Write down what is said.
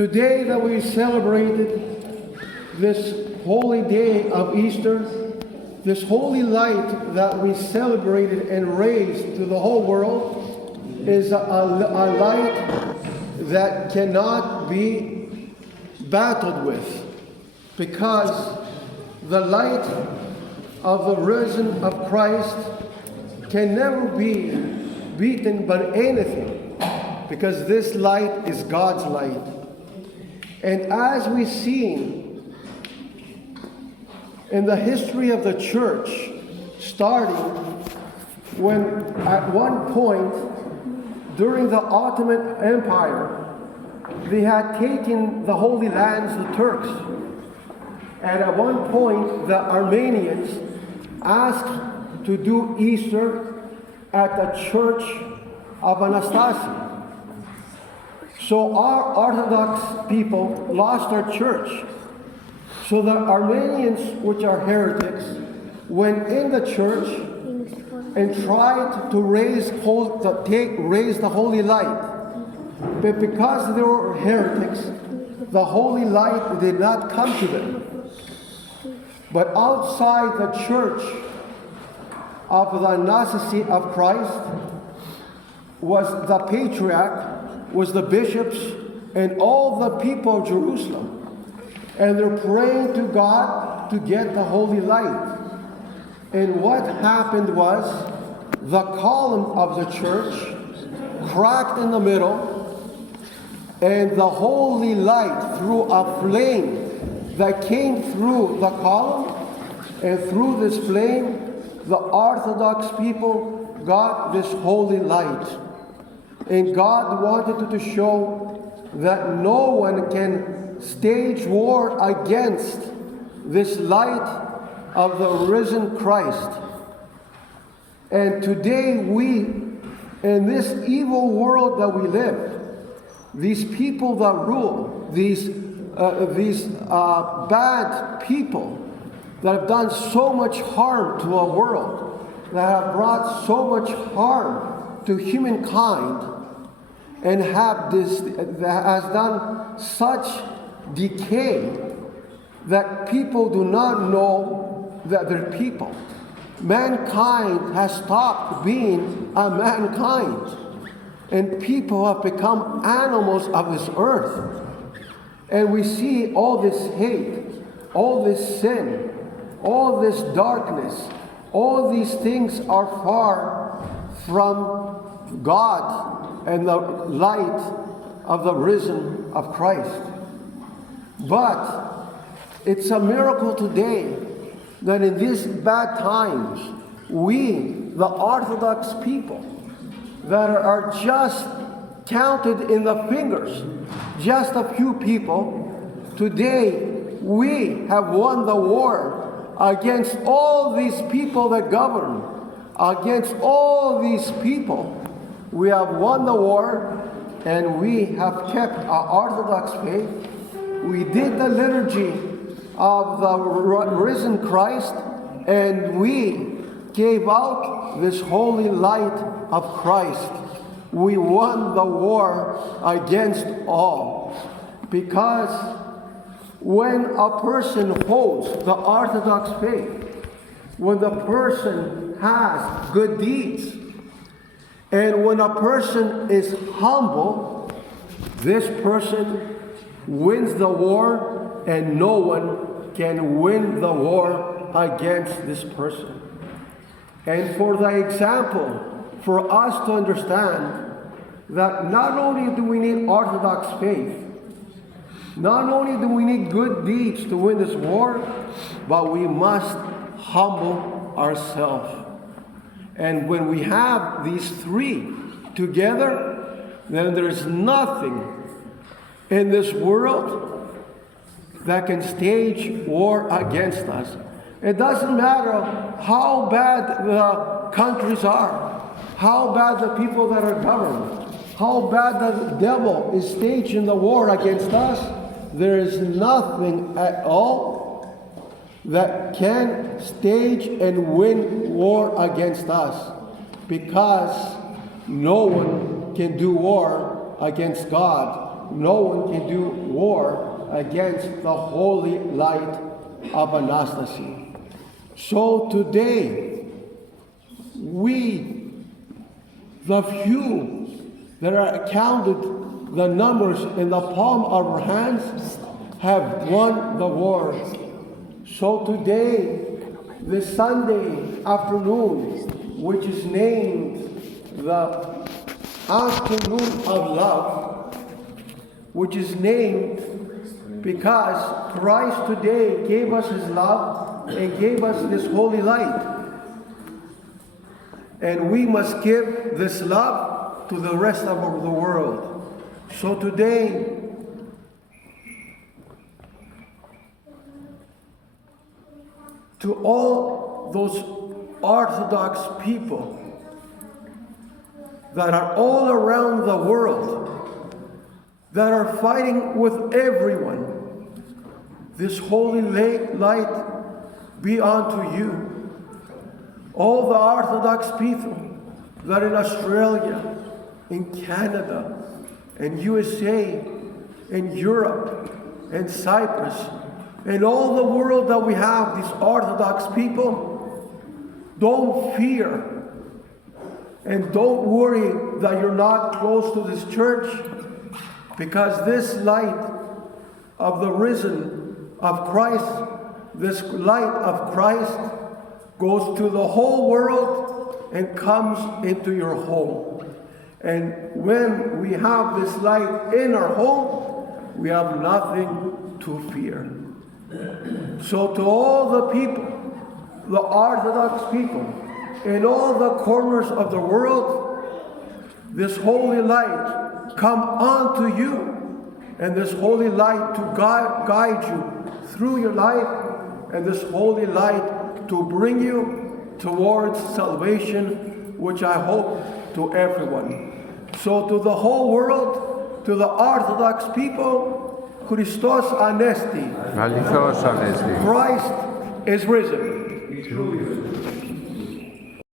Today that we celebrated this holy day of Easter, this holy light that we celebrated and raised to the whole world is a light that cannot be battled with, because the light of the risen of Christ can never be beaten by anything, because this light is God's light. And as we see in the history of the church, starting when at one point during the Ottoman Empire, they had taken the Holy Lands, the Turks. And at one point, the Armenians asked to do Easter at the Church of Anastasia. So our Orthodox people lost our church. So the Armenians, which are heretics, went in the church and tried to raise the holy light. But because they were heretics, the holy light did not come to them. But outside the church of the Anastasia of Christ was the patriarch, was the bishops, and all the people of Jerusalem. And they're praying to God to get the holy light. And what happened was the column of the church cracked in the middle, and the holy light through a flame that came through the column, and through this flame, the Orthodox people got this holy light. And God wanted to show that no one can stage war against this light of the risen Christ. And today we, in this evil world that we live, these people that rule, these bad people that have done so much harm to our world, that have brought so much harm to humankind, and that has done such decay that people do not know that they're people. Mankind has stopped being a mankind, and people have become animals of this earth. And we see all this hate, all this sin, all this darkness, all these things are far from God and the light of the risen of Christ. But it's a miracle today that in these bad times, we, the Orthodox people, that are just counted in the fingers, just a few people, today we have won the war against all these people that govern, against all these people. We have won the war, and we have kept our Orthodox faith. We did the liturgy of the risen Christ, and we gave out this holy light of Christ. We won the war against all. Because when a person holds the Orthodox faith, when the person has good deeds, and when a person is humble, this person wins the war, and no one can win the war against this person. And for the example, for us to understand that not only do we need Orthodox faith, not only do we need good deeds to win this war, but we must humble ourselves. And when we have these three together, then there's nothing in this world that can stage war against us. It doesn't matter how bad the countries are, how bad the people that are governed, how bad the devil is staging the war against us. There is nothing at all that can stage and win war against us, because no one can do war against God. no one can do war against the holy light of apostasy. So today, we, the few that are counted, the numbers in the palm of our hands, have won the war. So today, this Sunday afternoon, which is named the Afternoon of Love, which is named because Christ today gave us his love and gave us this holy light. And we must give this love to the rest of the world. So today, to all those Orthodox people that are all around the world, that are fighting with everyone, this holy light be unto you. All the Orthodox people that are in Australia, in Canada, in USA, in Europe, in Cyprus, and all the world that we have, these Orthodox people, don't fear and don't worry that you're not close to this church, because this light of the risen of Christ, this light of Christ goes to the whole world and comes into your home. And when we have this light in our home, we have nothing to fear. So to all the people, the Orthodox people, in all the corners of the world, this holy light come unto you, and this holy light to guide you through your life, and this holy light to bring you towards salvation, which I hope to everyone. So to the whole world, to the Orthodox people, Christos Anesti. Christ is risen.